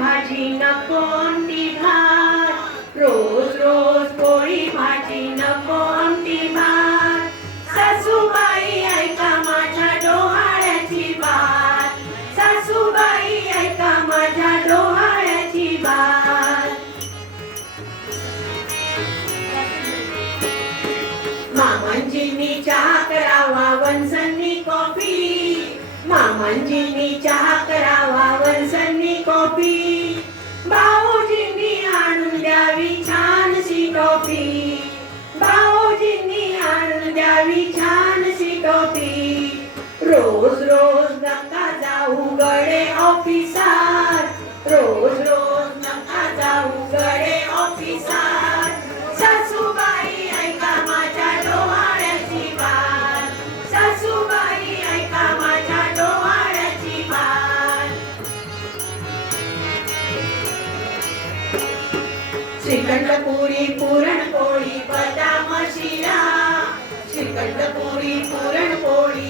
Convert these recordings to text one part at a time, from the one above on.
भाजी नकोंती भात. रोज रोज पोळी भाजी नकोंती भात. सासूबाई ऐका माझ्या डोहाळ्याची बात. सासूबाई ऐका माझ्या डोहाळ्याची बात. मामांजींनी चहा करावा वंसनी कॉफी. मामांजींनी चहा करावा रोज रोज नका जाऊ गडे ऑफिसात. रोज रोज नका जाऊ गडे ऑफिसात. सासूबाई ऐका माझ्या डोहाळ्याची बात. सासूबाई ऐका माझ्या डोहाळ्याची बात. श्रीखंडपुरी पुरणपोळी बदाम शिरा. श्रीखंडपुरी पुरणपोळी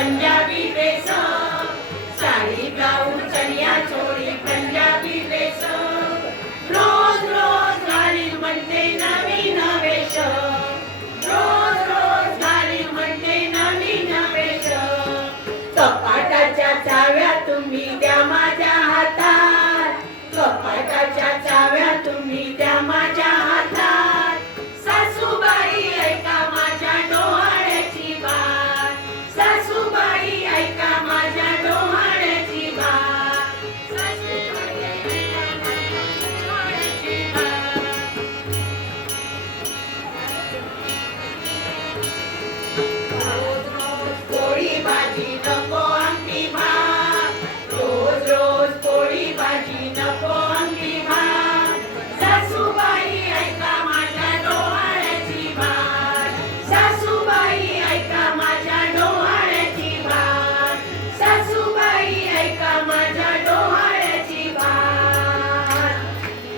cambiar.